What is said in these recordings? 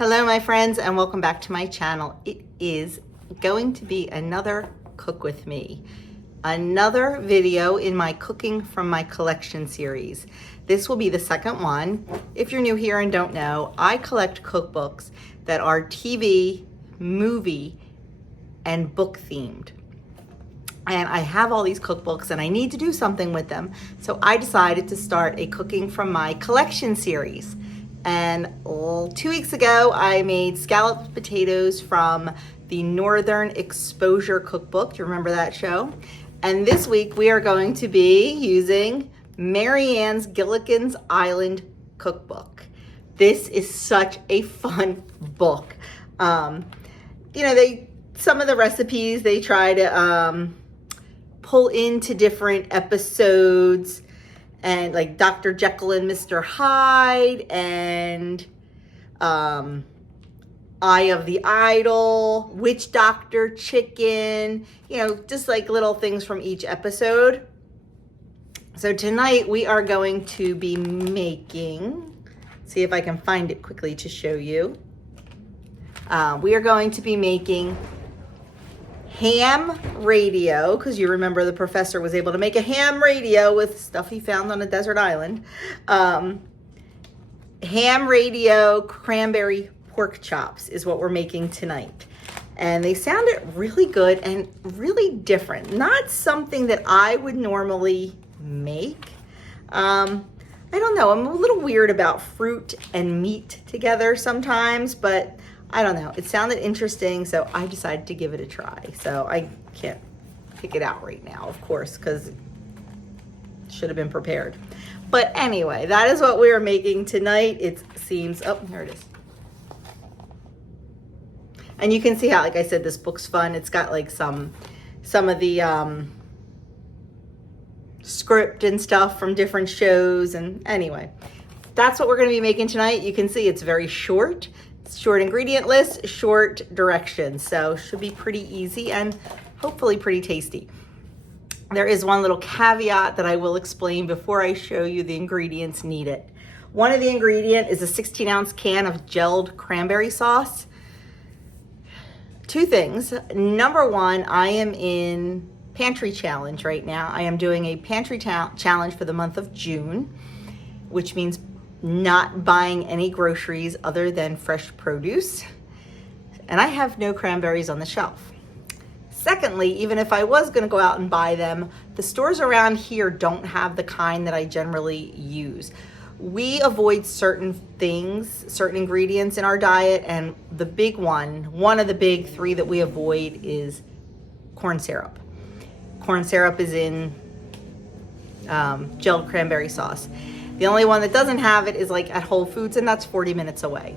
Hello my friends and welcome back to my channel. It is going to be another cook with me. Another video in my cooking from my collection series. This will be the second one. If you're new here and don't know, I collect cookbooks that are TV, movie, and book themed. And I have all these cookbooks and I need to do something with them. So I decided to start a cooking from my collection series. And 2 weeks ago, I made scalloped potatoes from the Northern Exposure cookbook. Do you remember that show? And this week we are going to be using Mary Ann's Gilligan's Island cookbook. This is such a fun book. Some of the recipes they try to pull into different episodes, and like Dr. Jekyll and Mr. Hyde and Eye of the Idol, Witch Doctor Chicken, just like little things from each episode. So tonight we are going to be making, see if I can find it quickly to show you. We are going to be making ham radio, because you remember the professor was able to make a ham radio with stuff he found on a desert island. Ham radio cranberry pork chops is what we're making tonight. And they sounded really good and really different. Not something that I would normally make. I don't know, I'm a little weird about fruit and meat together sometimes, but I don't know. It sounded interesting, so I decided to give it a try. So I can't pick it out right now, of course, because it should have been prepared. But anyway, that is what we are making tonight. It seems, oh, here it is. And you can see how, like I said, this book's fun. It's got like some of the script and stuff from different shows. And anyway, that's what we're going to be making tonight. You can see it's very short. Short ingredient list, short directions, so should be pretty easy and hopefully pretty tasty. There is one little caveat that I will explain before I show you the ingredients needed. One of the ingredients is a 16-ounce can of gelled cranberry sauce. Two things. Number one, I am in pantry challenge right now. I am doing a pantry challenge for the month of June, which means not buying any groceries other than fresh produce. And I have no cranberries on the shelf. Secondly, even if I was going to go out and buy them, the stores around here don't have the kind that I generally use. We avoid certain things, certain ingredients in our diet, and the big one of the big three that we avoid is corn syrup. Corn syrup is in gelled cranberry sauce. The only one that doesn't have it is like at Whole Foods, and that's 40 minutes away.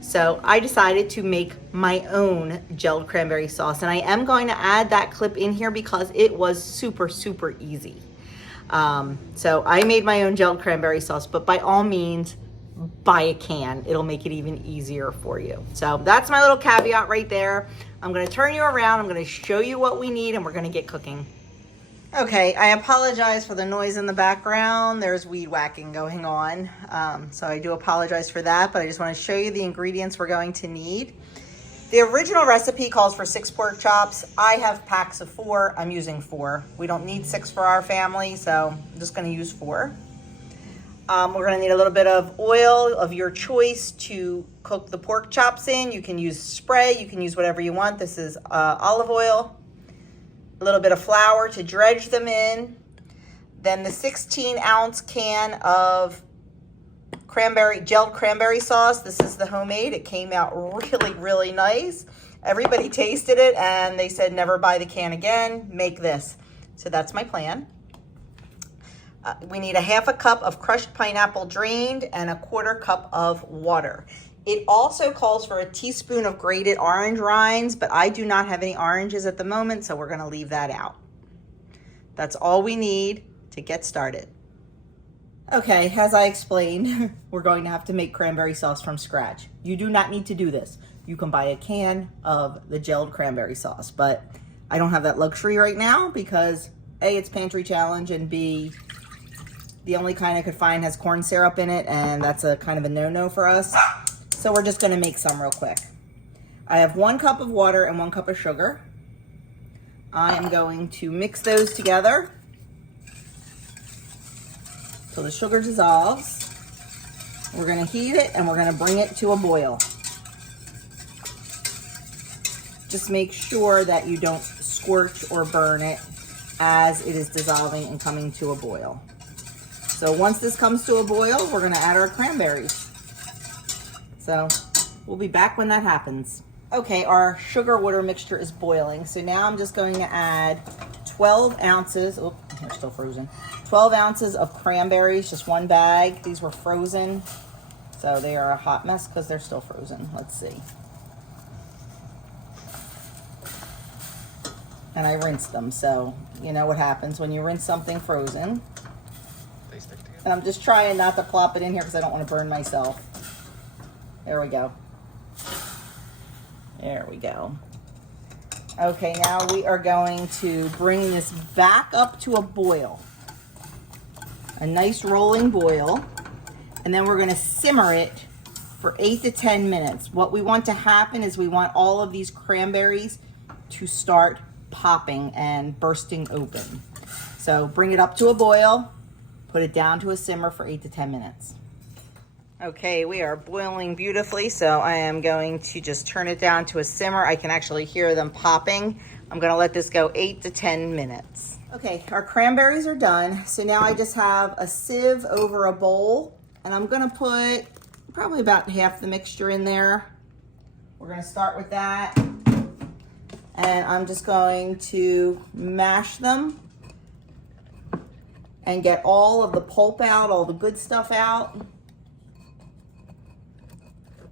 So I decided to make my own gelled cranberry sauce, and I am going to add that clip in here because it was super, super easy. So I made my own gelled cranberry sauce, but by all means, buy a can. It'll make it even easier for you. So that's my little caveat right there. I'm going to turn you around. I'm going to show you what we need, and we're going to get cooking. Okay, I apologize for the noise in the background. There's weed whacking going on. So I do apologize for that, but I just want to show you the ingredients we're going to need. The original recipe calls for 6 pork chops. I have packs of 4. I'm using 4. We don't need 6 for our family, so I'm just going to use 4. We're going to need a little bit of oil of your choice to cook the pork chops in. You can use spray. You can use whatever you want. This is olive oil. A little bit of flour to dredge them in. Then the 16-ounce can of gelled cranberry sauce. This is the homemade. It came out really, really nice. Everybody tasted it and they said never buy the can again, make this. So that's my plan. We need a half a cup of crushed pineapple drained and a 1/4 cup of water. It also calls for a teaspoon of grated orange rinds, but I do not have any oranges at the moment, so we're going to leave that out. That's all we need to get started. Okay, as I explained, we're going to have to make cranberry sauce from scratch. You do not need to do this. You can buy a can of the gelled cranberry sauce, but I don't have that luxury right now because A, it's pantry challenge, and B, the only kind I could find has corn syrup in it, and that's a kind of a no-no for us. So we're just gonna make some real quick. I have 1 cup of water and 1 cup of sugar. I am going to mix those together so the sugar dissolves. We're gonna heat it and we're gonna bring it to a boil. Just make sure that you don't scorch or burn it as it is dissolving and coming to a boil. So once this comes to a boil, we're gonna add our cranberries. So we'll be back when that happens. Okay, our sugar water mixture is boiling. So now I'm just going to add 12 ounces, oh, they're still frozen. 12 ounces of cranberries, just 1 bag. These were frozen, so they are a hot mess because they're still frozen. Let's see. And I rinsed them, so you know what happens when you rinse something frozen. They stick together. And I'm just trying not to plop it in here because I don't want to burn myself. There we go. There we go. Okay, now we are going to bring this back up to a boil. A nice rolling boil. And then we're going to simmer it for 8 to 10 minutes. What we want to happen is we want all of these cranberries to start popping and bursting open. So bring it up to a boil, put it down to a simmer for 8 to 10 minutes. Okay, we are boiling beautifully, so I am going to just turn it down to a simmer. I can actually hear them popping. I'm gonna let this go 8 to 10 minutes. Okay, our cranberries are done. So now I just have a sieve over a bowl, and I'm gonna put probably about half the mixture in there. We're gonna start with that. And I'm just going to mash them and get all of the pulp out, all the good stuff out,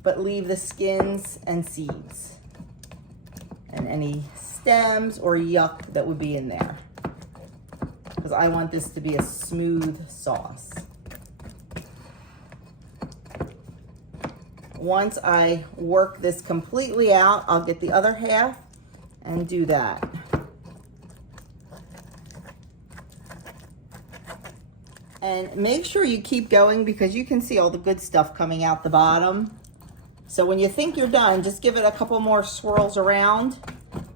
but leave the skins and seeds and any stems or yuck that would be in there, because I want this to be a smooth sauce. Once I work this completely out, I'll get the other half and do that. And make sure you keep going because you can see all the good stuff coming out the bottom. So when you think you're done, just give it a couple more swirls around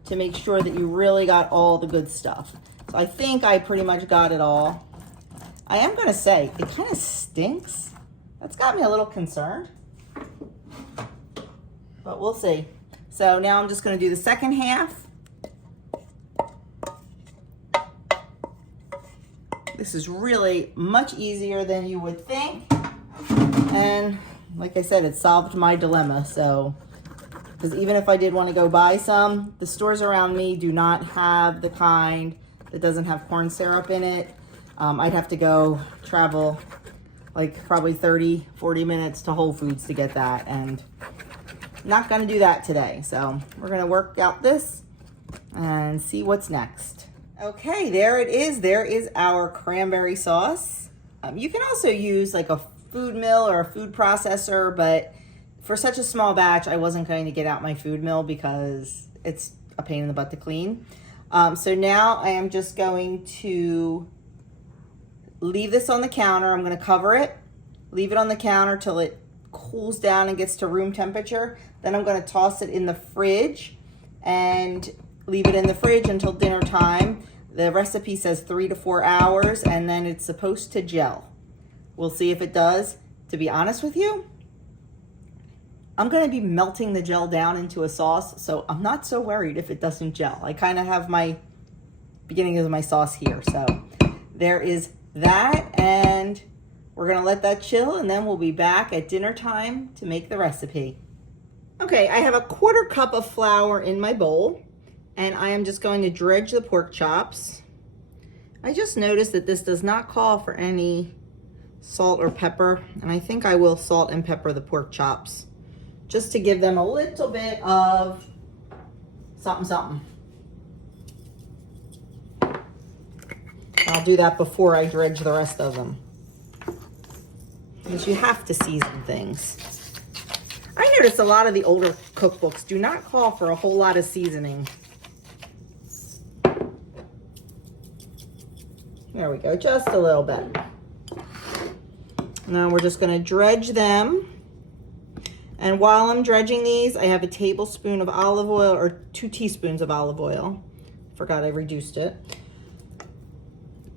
to make sure that you really got all the good stuff. So I think I pretty much got it all. I am gonna say, it kind of stinks. That's got me a little concerned, but we'll see. So now I'm just gonna do the second half. This is really much easier than you would think. And like I said, it solved my dilemma. So, because even if I did want to go buy some, the stores around me do not have the kind that doesn't have corn syrup in it. I'd have to go travel like probably 30, 40 minutes to Whole Foods to get that. And not going to do that today. So we're going to work out this and see what's next. Okay, there it is. There is our cranberry sauce. You can also use like a food mill or a food processor, but for such a small batch, I wasn't going to get out my food mill because it's a pain in the butt to clean. So now I am just going to leave this on the counter. I'm going to cover it, leave it on the counter till it cools down and gets to room temperature. Then I'm going to toss it in the fridge and leave it in the fridge until dinner time. The recipe says 3 to 4 hours, and then it's supposed to gel. We'll see if it does. To be honest with you, I'm going to be melting the gel down into a sauce, so I'm not so worried if it doesn't gel. I kind of have my beginning of my sauce here. So there is that, and we're going to let that chill, and then we'll be back at dinner time to make the recipe. Okay, I have a 1/4 cup of flour in my bowl, and I am just going to dredge the pork chops. I just noticed that this does not call for any salt or pepper, and I think I will salt and pepper the pork chops just to give them a little bit of something something. I'll do that before I dredge the rest of them, because you have to season things. I noticed a lot of the older cookbooks do not call for a whole lot of seasoning. There we go, just a little bit. Now we're just going to dredge them. And while I'm dredging these, I have a tablespoon of olive oil, or 2 teaspoons of olive oil. Forgot I reduced it.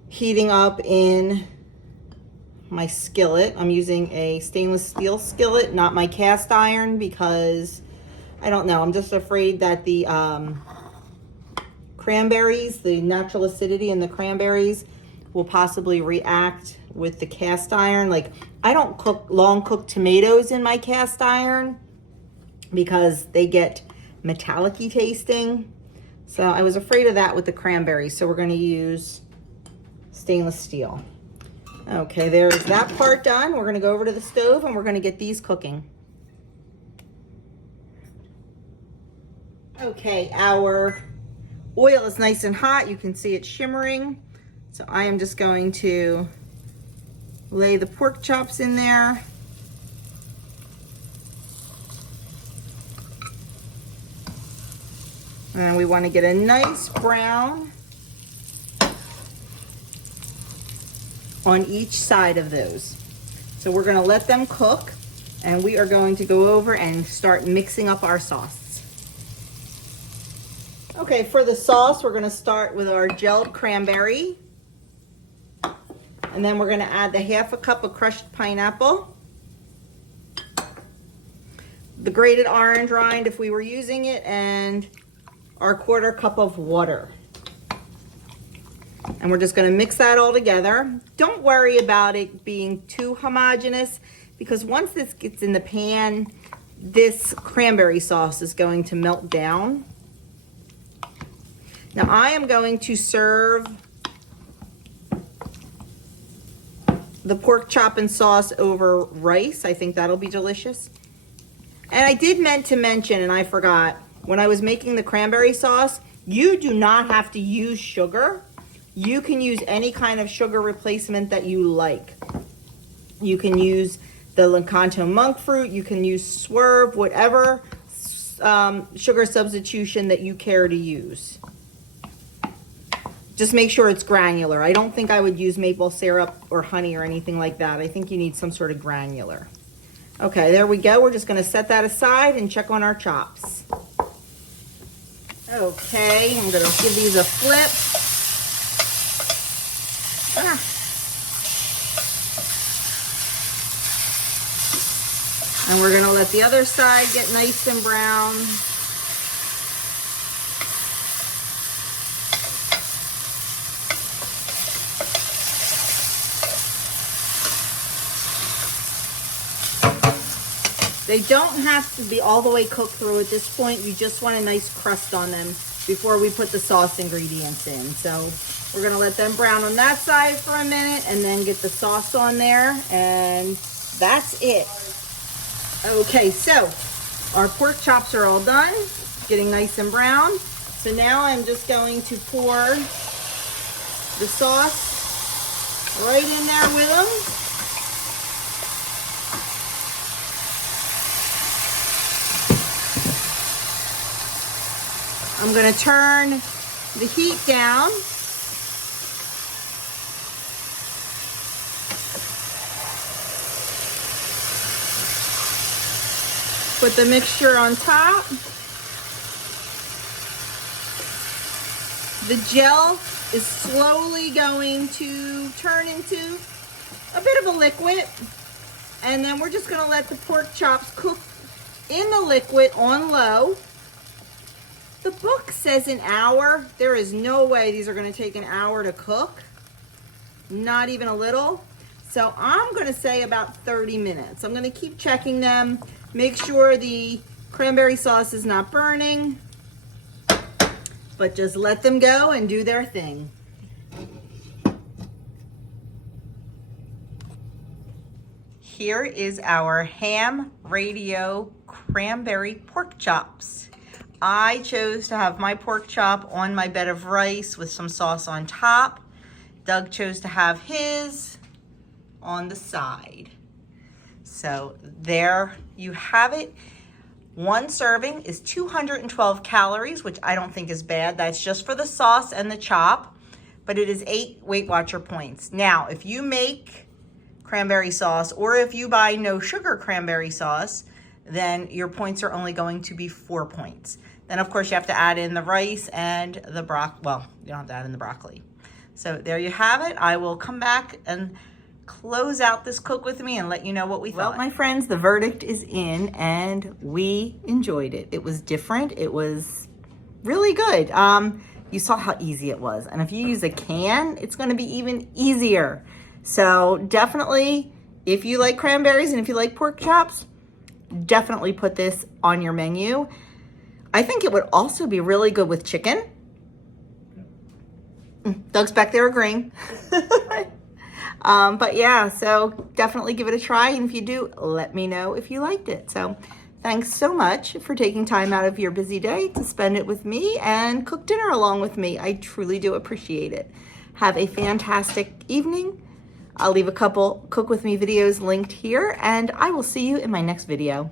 Heating up in my skillet. I'm using a stainless steel skillet, not my cast iron, because I don't know, I'm just afraid that the cranberries, the natural acidity in the cranberries will possibly react with the cast iron. Like, I don't cook long cooked tomatoes in my cast iron because they get metallic-y tasting. So I was afraid of that with the cranberries. So we're going to use stainless steel. Okay, there's that part done. We're going to go over to the stove and we're going to get these cooking. Okay, our oil is nice and hot. You can see it shimmering. So I am just going to lay the pork chops in there. And we want to get a nice brown on each side of those. So we're going to let them cook, and we are going to go over and start mixing up our sauce. Okay, for the sauce, we're going to start with our gelled cranberry. And then we're going to add the 1/2 cup of crushed pineapple, the grated orange rind if we were using it, and our 1/4 cup of water. And we're just going to mix that all together. Don't worry about it being too homogeneous, because once this gets in the pan, this cranberry sauce is going to melt down. Now I am going to serve the pork chop and sauce over rice. I think that'll be delicious. And I did meant to mention, and I forgot, when I was making the cranberry sauce, you do not have to use sugar. You can use any kind of sugar replacement that you like. You can use the Lakanto monk fruit, you can use Swerve, whatever sugar substitution that you care to use. Just make sure it's granular. I don't think I would use maple syrup or honey or anything like that. I think you need some sort of granular. Okay, there we go. We're just going to set that aside and check on our chops. Okay, I'm going to give these a flip. And we're going to let the other side get nice and brown. They don't have to be all the way cooked through at this point. You just want a nice crust on them before we put the sauce ingredients in. So we're gonna let them brown on that side for a minute and then get the sauce on there, and that's it. Okay, so our pork chops are all done, getting nice and brown. So now I'm just going to pour the sauce right in there with them. I'm going to turn the heat down. Put the mixture on top. The gel is slowly going to turn into a bit of a liquid. And then we're just going to let the pork chops cook in the liquid on low. The book says an hour. There is no way these are going to take an hour to cook. Not even a little. So I'm going to say about 30 minutes. I'm going to keep checking them. Make sure the cranberry sauce is not burning. But just let them go and do their thing. Here is our ham radio cranberry pork chops. I chose to have my pork chop on my bed of rice with some sauce on top. Doug chose to have his on the side. So there you have it. One serving is 212 calories, which I don't think is bad. That's just for the sauce and the chop, but it is 8 Weight Watcher points. Now, if you make cranberry sauce, or if you buy no sugar cranberry sauce, then your points are only going to be 4 points. Then of course you have to add in the rice and the well, you don't have to add in the broccoli. So there you have it. I will come back and close out this cook with me and let you know what we thought. Well, my friends, the verdict is in and we enjoyed it. It was different. It was really good. You saw how easy it was. And if you use a can, it's gonna be even easier. So definitely, if you like cranberries and if you like pork chops, definitely put this on your menu. I think it would also be really good with chicken. Doug's back there agreeing. But yeah, so definitely give it a try. And if you do, let me know if you liked it. So thanks so much for taking time out of your busy day to spend it with me and cook dinner along with me. I truly do appreciate it. Have a fantastic evening. I'll leave a couple Cook With Me videos linked here, and I will see you in my next video.